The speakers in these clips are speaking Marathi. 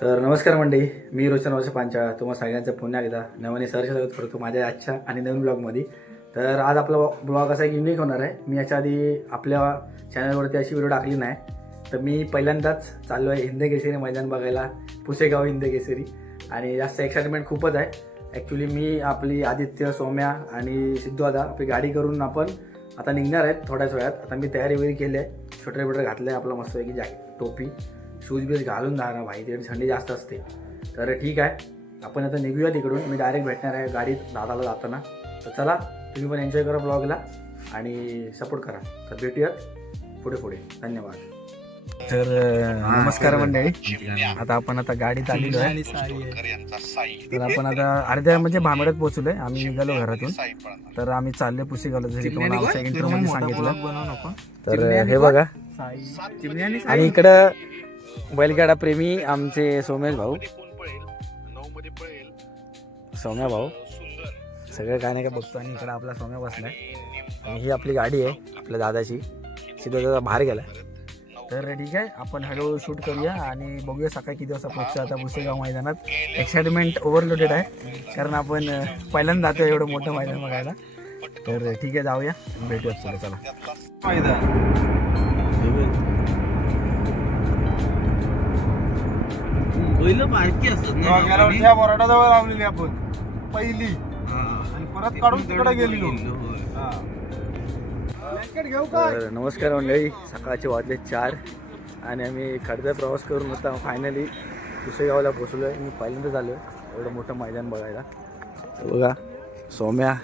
तर नमस्कार मंडळी, मी रोशन वर्ष पांचाळ तुम्हाला सगळ्यांचं पुन्हा एकदा नव्याने सहर्ष स्वागत करतो माझ्या आजच्या आणि नवीन ब्लॉगमध्ये. तर आज आपला ब्लॉग असा एक युनिक होणार आहे. मी याच्या आधी आपल्या चॅनलवरती अशी व्हिडिओ टाकली नाही. तर मी पहिल्यांदाच चाललो आहे हिंदकेसरी मैदान बघायला, पुसेगाव हिंदकेसरी. आणि जास्त एक्साइटमेंट खूपच आहे. ॲक्च्युली मी आपली आदित्य, सौम्या आणि सिद्धू दादा आपली गाडी करून आपण आता निघणार आहेत थोड्याच वेळात. आता मी तयारी वगैरे केली आहे, स्वेटर बिटर घातलं आहे आपलं मस्तपैकी, जॅकेट, टोपी, शूज बीज घालून जाणार भाई, तिकडे थंडी जास्त असते. तर ठीक आहे, आपण आता निघूया तिकडून. मी डायरेक्ट भेटणार आहे गाडीत दादाला जाताना. तर चला, तुम्ही पण एन्जॉय करा ब्लॉगला आणि सपोर्ट करा. तर भेटूयात पुढे पुढे. धन्यवाद. तर नमस्कार मंडळी, आता आपण गाडीत आलेलो आहे. तर आपण आता अर्ध्या म्हणजे भांबड्यात पोहोचलोय. आम्ही निघालो घरातून. तर आम्ही चालले पुसेगावला, जरी तुम्हाला आमच्या इंटरव्ह्यूमध्ये सांगितलं. तर हे बघा, आणि इकडं बैलगाडा प्रेमी आमचे सौम्या भाऊ सगळं काय नाही का बघतो. आणि इकडं आपला सौम्या बसलाय आणि ही आपली गाडी आहे आपल्या दादाची. सिद्धू दादा बाहेर गेला. तर ठीक आहे, आपण हळूहळू शूट करूया आणि बघूया सकाळी किती वाजता पोहोचतो आता पुसेगाव मैदानात. एक्साइटमेंट ओव्हरलोडेड आहे, कारण आपण पहिल्यांदा जातो एवढं मोठं मैदान बघायला. तर ठीक आहे, जाऊया, भेटूया पुढे. चला. बोराडाजवळ लावलेली आपण पहिली आणि परत काढून तिकडे गेलेलो. तर नमस्कार मंडळी, सकाळचे वाजले 4 आणि आम्ही खडचा प्रवास करून आता फायनली पुसेगावला पोचलो आहे. मी पहिल्यांदा झालो आहे एवढं मोठं मैदान बघायला. बघा, सौम्या,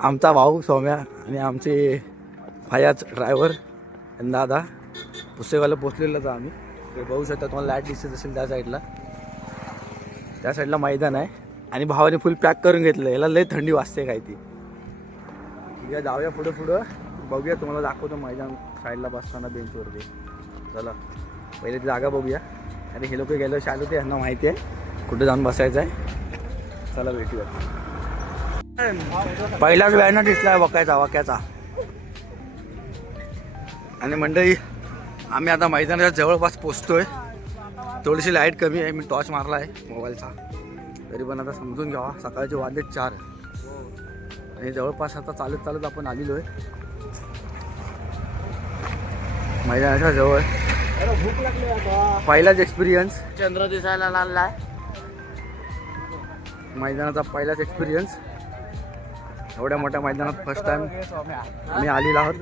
आमचा भाऊ सौम्या आणि आमचे फायाज ड्रायव्हर आणि दादा पुसेगावला पोचलेलोच आम्ही. ते बघू शकता, तुम्हाला लाईट दिसत असेल त्या साईडला मैदान आहे. आणि भावाने फुल पॅक करून घेतलं. याला लय थंडी वाजते काय ती. ठीक आहे, जाऊया पुढं बघूया, तुम्हाला दाखवतो मैदान साईडला बसताना बेंचवरती. चला, पहिले ती जागा बघूया. आणि हे लोक गेलो शाळेत होते, यांना माहिती आहे कुठे जाऊन बसायचं आहे. चला भेटूया. पहिलाच बॅनर दिसला आहे वाक्याचा. आणि मंडळी, आम्ही आता मैदानाच्या जवळपास पोचतोय. थोडीशी लाईट कमी आहे, मी टॉर्च मारला आहे मोबाईलचा, तरी पण आता समजून घ्यावा. सकाळचे वाजले 4 आणि जवळपास आता चालत आपण आलेलो आहे मैदानाच्या जवळ. पहिलाच एक्सपिरियन्स, चंद्र दिसायला लागलाय मैदानाचा पहिलाच एक्सपिरियन्स. एवढ्या मोठ्या मैदानात फर्स्ट टाइम आम्ही आलेलो आहोत.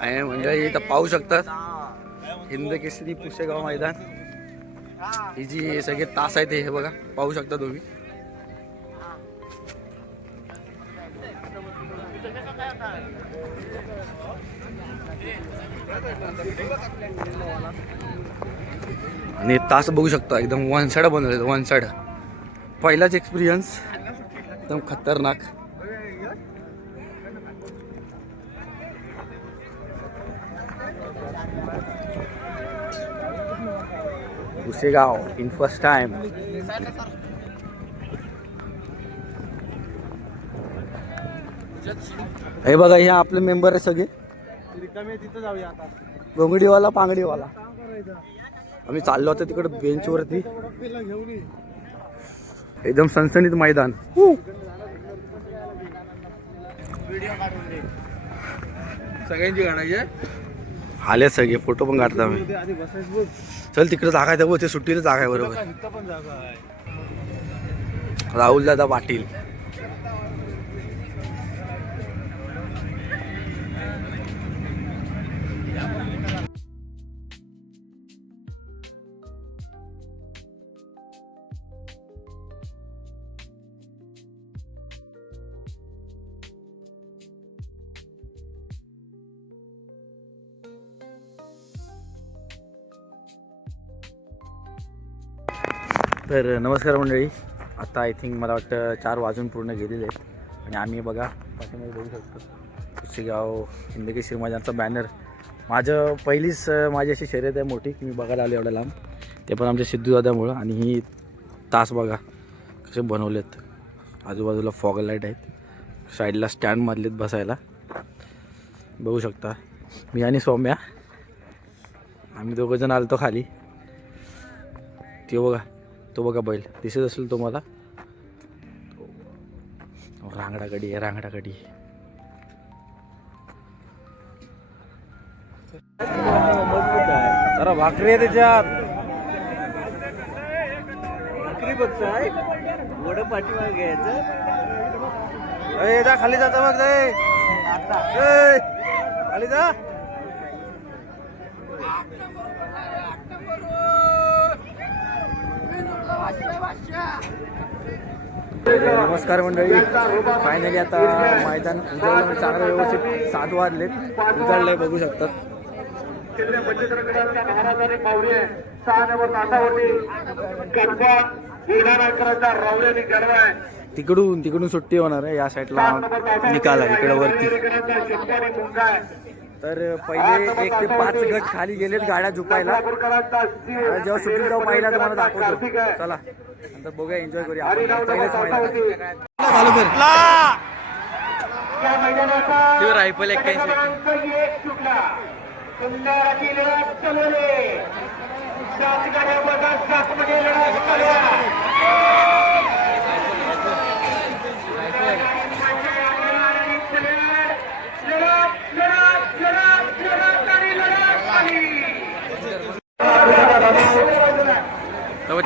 आणि मंडळी इथं पाहू शकतात हिंदकेसरी पुसेगाव मैदान. ही जी सगळे तास आहेत हे बघा, पाहू शकता तुम्ही. आणि तास बघू शकता, एकदम वन साइड बनवले, वन साइड. पहिलाच एक्सपिरियन्स, एकदम खतरनाक. Pusegaon in first time. हे बघा, हे आपले मेंबर आहे सगळे. गोंगडीवाला, पांगडीवाला. आम्ही चाललो होतो तिकडे बेंचवरती. एकदम सनसनीत मैदान. सगळ्यांची गाडायची आले सगळे, फोटो पण काढता आम्ही. चल, तिकडे जागा आहे, ते सुट्टीला जागा आहे बरोबर. राहुल दादा पाटील. तर नमस्कार मंडळी, आता आय थिंक मला वाटतं 4 वाजून पूर्ण गेलेले आहेत. आणि आम्ही बघा पाठीमध्ये बघू शकतो पुसेगाव हिंदकेसरी मैदानाचा बॅनर. पहिलीच माझी अशी शर्यत आहे मोठी की मी बघायला आलो एवढ्या लांब, ते पण आमच्या सिद्धू दादामुळं. आणि ही तास बघा कसे बनवलेत. आजूबाजूला फॉग लाईट आहेत, साईडला स्टँडमधलेत बसायला बघू शकता. मी आणि सौम्या आम्ही दोघंजण आलतो खाली. तो बघा बैल दिसत असेल तुम्हाला, रांगडागडी आहे, रांगडागडी. अरे भाकरी आहे त्याच्यात, भाकरी बघताय वड पाठीमागे घ्यायचं. खाली जाता मग खाली जा. नमस्कार मंडळी, फायनली आता मैदान उजळलं, चांगलं व्यवस्थित 7 वाजलेत, उजळलंय बघू शकतात. तिकडून सुट्टी होणार आहे, या साईडला निकाल आहे इकडे वरती. तर पहिले 1 ते 5 गट खाली गेलेत गाड्या झुकायला. जेव्हा सुट्टी जाऊ पहिला तुम्हाला दाखवतो, चला नंतर बघूया, एन्जॉय करूया. पहिलेच रायफल 81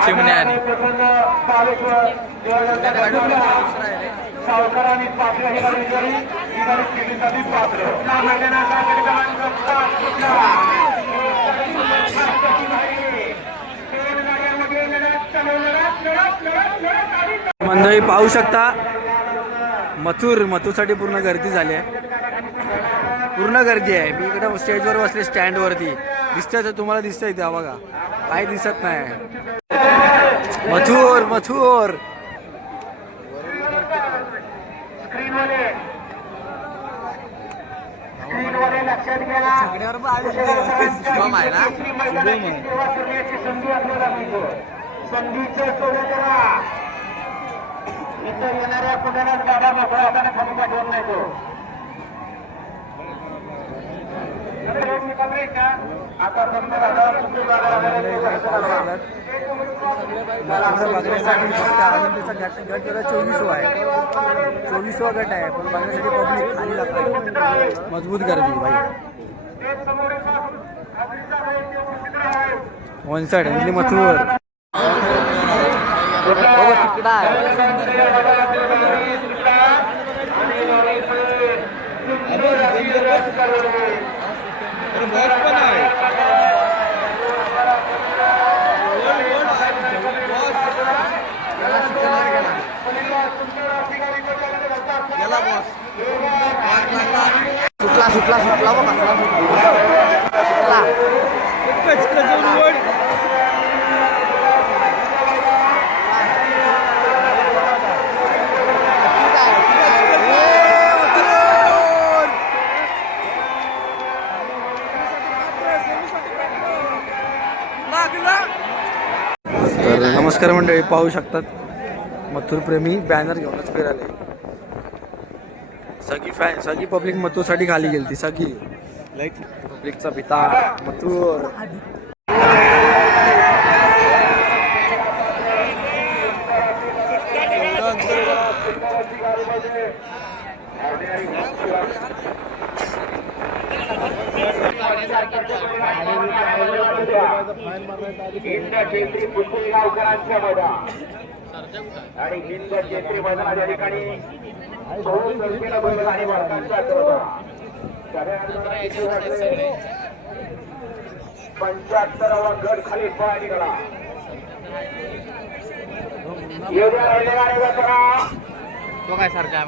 चिमण्या आणि मंडळी पाहू शकता, मथुरसाठी पूर्ण गर्दी झाली आहे, पूर्ण गर्दी आहे. मी इकडे स्टेजवर बसले, स्टँडवरती दिसतंय तर तुम्हाला दिसतंय त्या बघा, काही दिसत नाही. मथुर लक्षात घ्या, संधीचे सोडून करा. इथं येणाऱ्या कुणालाच गाडा मोकळा होताना खाली पाठवत नाही तो. आता बघण्यासाठी गट 24 आहे, 24वा गट आहे, पण बघण्यासाठी पब्लिक खाली लागतात. मजबूत गर्दी भाई. वन साइड म्हणजे मथुर तिकडा सुटला तर नमस्कार मंडळी, पाहू शकतात मथुर प्रेमी बॅनर घेऊनच फिरायला. सगळी पब्लिक मथुरसाठी खाली गेली, सगळी पब्लिकचा पिता मथुर. गावकरांच्या मैदान आणि हिंद केसरी मैदानाच्या ठिकाणी 75वा गट खाली पळा निघाला. तो काय सारखा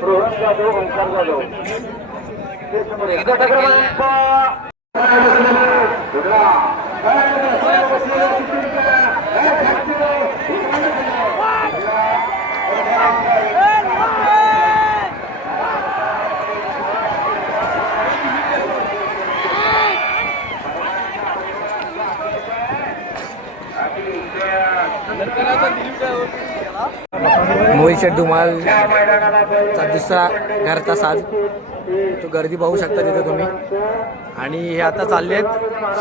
रोहन जाधव, ओंकार जाधव शेठ धुमालचा दुसरा घरचा साज, तो गर्दी पाहू शकता तिथे तुम्ही. आणि हे आता चालले आहेत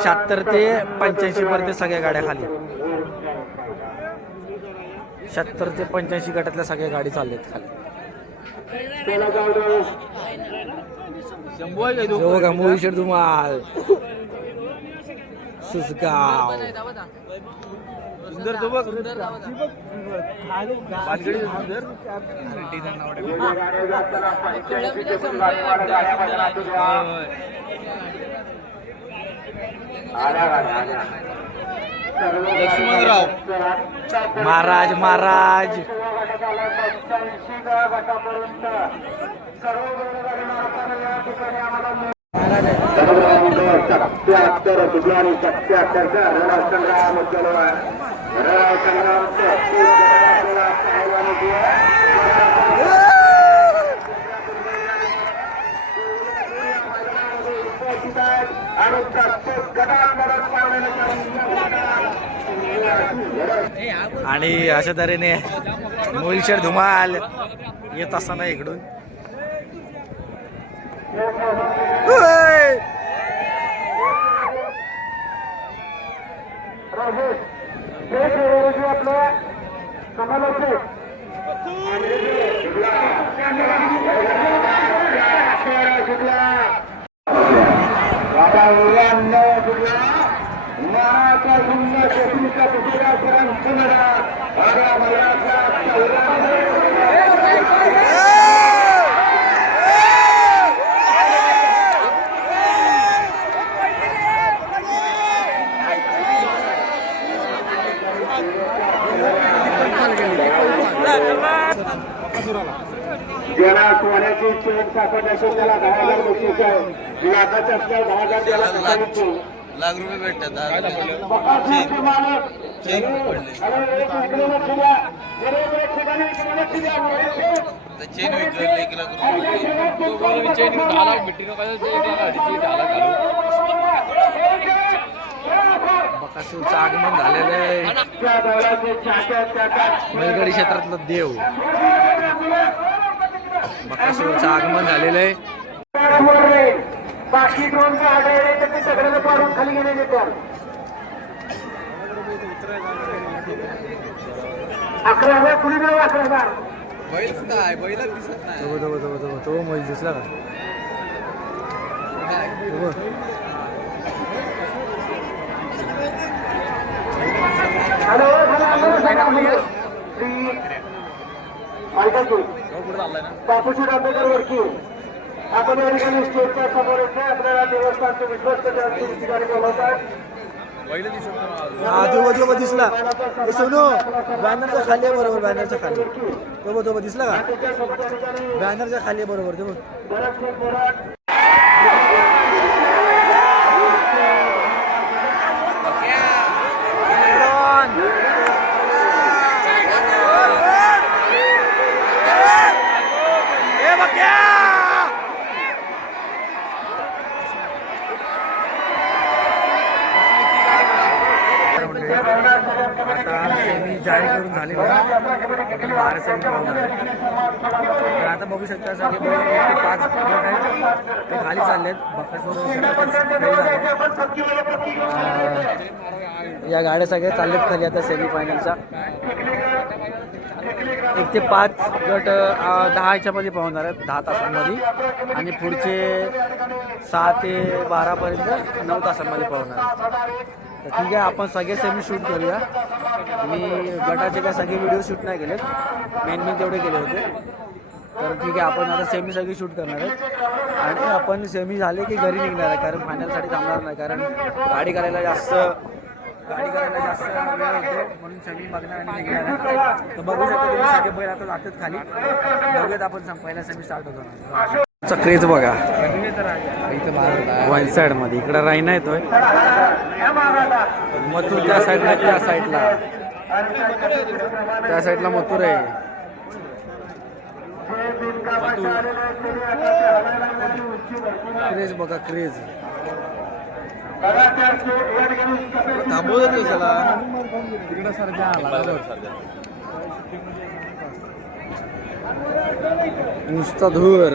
76 ते 85 पर्यंत सगळ्या गाड्या खाली. 76 ते 85 गटातल्या सगळ्या गाडी चालल्यात खाली. बघा मोहित शेठ धुमाल सुसगाव. लक्ष्मणराव महाराज महाराज आणि अशा तऱ्हेने मोहित शेठ धुमाल येत असताना इकडून ज्याला सोन्याची चेन सापडण्याची त्याला 10,000 बक्षीस आहे. लाखाच्या असल्या 10,000 त्याला लाख रुपये भेटतात. चेन विकलं 1 लाख बकासूरचं आगमन झालेलं आहे. बैलगाडी क्षेत्रातलं देव बकासूरचं आगमन झालेलं आहे. बाकी 2 गाड्या ते सगळ्यांना पाडून खाली गेलेले तर 11,000 कुणी मिळव 11,000 बैल काय बैला दिसत नाही. तो बैल दिसला का? बापूजी आंबेडकर वरची आपण या ठिकाणी स्टेजच्या समोर येते. आपल्याला देवस्थानचे विश्वस्त ठिकाणी बोलवतात. तो दिसला सोनू बॅनरच्या खाली आहे बरोबर. बॅनरच्या खाली तो दिसला का? बॅनरच्या खाली आहे बरोबर. तो आता सेमी जाहीर करून झालेलं आहे. 12 सेमी पावणार आहे. तर आता बघू शकता सगळे बैल 1 ते 5 गट आहेत ते खाली चालले आहेत. या गाड्या सगळ्या चालल्यात खाली आता सेमीफायनलच्या. 1 ते 5 गट 10 ह्याच्यामध्ये पाहणार आहेत 10 तासांमध्ये. आणि पुढचे 6 ते 12 पर्यंत 9 तासांमध्ये पाहणार आहेत. तर ठीक आहे, आपण सगळे सेमी शूट करूया. मी गटाचे काय सगळे व्हिडिओ शूट नाही केलेत, मेन तेवढे केले होते. तर ठीक आहे, आपण आता सेमी सगळी शूट करणार आहे. आणि आपण सेमी झाले की घरी निघणार आहे, कारण फायनलसाठी थांबणार नाही. कारण गाडी करायला जास्त वेळ होतो, म्हणून सेमी बघणार आणि निघणार आहे. तर बघू शकता तुम्ही सगळे बैल आता जातात खाली. बघूयात आपण पहिला सेमी स्टार्ट होतो. क्रेज बघा वन साइड मध्ये. इकडे रायना येतोय मथुर, त्या साईडला त्या साईडला मथुर आहे. क्रेज बघा, क्रेज थांबवत त्याला तिकडे सारख्या आला नुसता धूर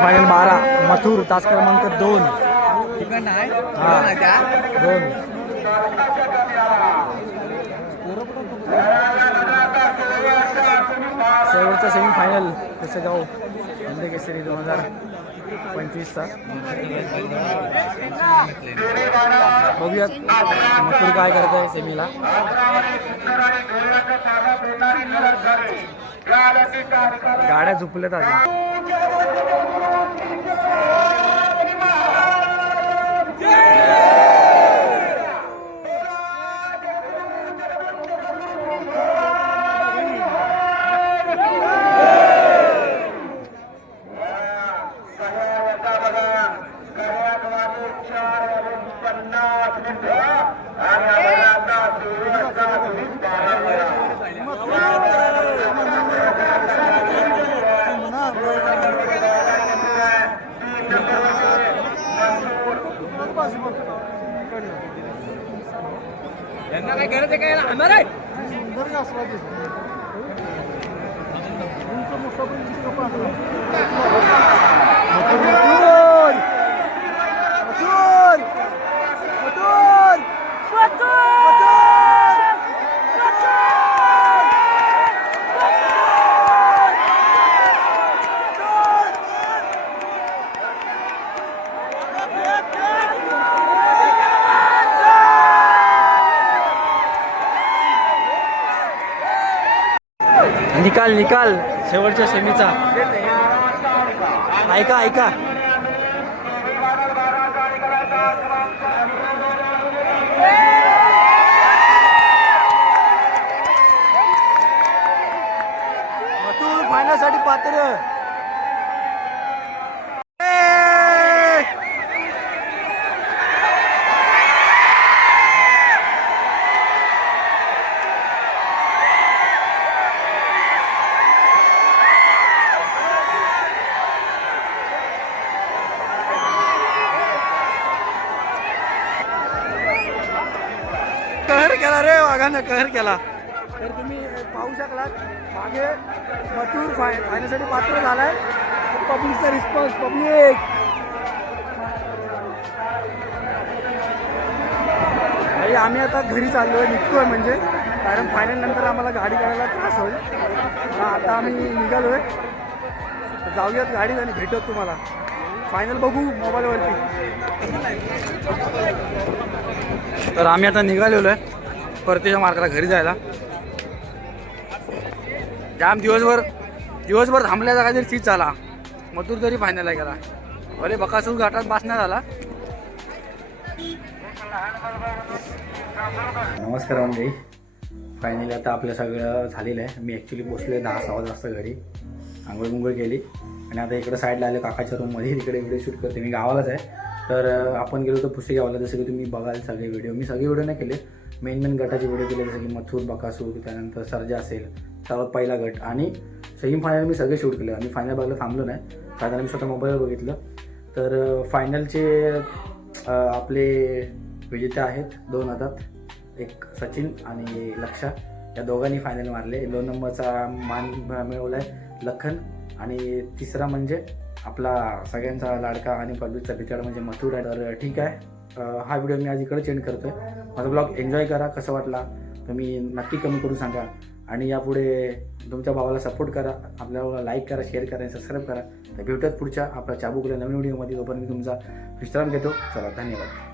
फायनल 12 मथुर तास क्रमांक 2 2 शेवटचा सेमीफायनल कसं गाव केसरी 2025 25चा बघूयात मथुर काय करत आहे सेमीला. गाड्या झुपल्यात अजून. यांना काय करायचं काय आणणार आहे. निकाल निकाल शेवटच्या सेमीचा ऐका ऐका. मथुर फायनलसाठी पात्र. कहर केला रे वाघानं, कहर केला. तर तुम्ही पाहू शकलात मागे मथुर फायनलसाठी पात्र झालाय. पब्लिकचा रिस्पॉन्स. पब्लिक आम्ही आता घरी चाललोय, निघतोय म्हणजे, कारण फायनल नंतर आम्हाला गाडी करायला त्रास होईल. आता आम्ही निघालोय, जाऊयात गाडीत आणि भेटत तुम्हाला. फायनल बघू मोबाईलवरती. तर आम्ही आता निघालेलो आहे परतीच्या मार्गाला घरी जायला. जाम दिवसभर थांबल्याचा काहीतरी चीज झाला. मथुर तरी फायनलला गेला. भले बकासूर घाटात बसण्यात आला. नमस्कार मंडळी. फायनली आता आपलं सगळं झालेलं आहे. मी ॲक्च्युली पोचलो आहे 10-6 वाजता घरी. आंघोळ केली आणि आता इकडं साईडला आले काकाच्या रूममध्ये. तिकडे व्हिडिओ शूट करते. मी गावालाच आहे. तर आपण गेलो होतो पुसेगावला. जसं की तुम्ही बघाल सगळे व्हिडिओ. मी सगळे व्हिडिओ नाही केले, मेन गटाचे व्हिडिओ केले. जसं की मथुर, बकासूर, त्यानंतर सर्जा असेल, सर्वात पहिला गट आणि सेमी फायनल मी सगळे शूट केले. आणि फायनल बघायला थांबलो नाही, साधारण मी स्वतः मोबाईलवर बघितलं. तर फायनलचे आपले विजेते आहेत 2 हातात. एक सचिन आणि लक्षा, या दोघांनी फायनल मारले. 2 नंबरचा मान मिळवला आहे लखन. आणि तिसरा म्हणजे आपला सगळ्यांचा लाडका आणि पब्लिकचा बिचारा म्हणजे मथुर आहे. तर ठीक आहे, हा व्हिडिओ मी आज इकडे चेंज करतो आहे. माझा ब्लॉग एन्जॉय करा. कसं वाटला तुम्ही नक्की कमेंट करून सांगा. आणि यापुढे तुमच्या भावाला सपोर्ट करा, आपल्याला लाईक करा, शेअर करा आणि सबस्क्राईब करा. तर भेटूयात पुढच्या आपल्या चाबुकल्या नवीन व्हिडिओमध्ये. तोपर्यंत तुमचा विश्राम घेतो. चला, धन्यवाद.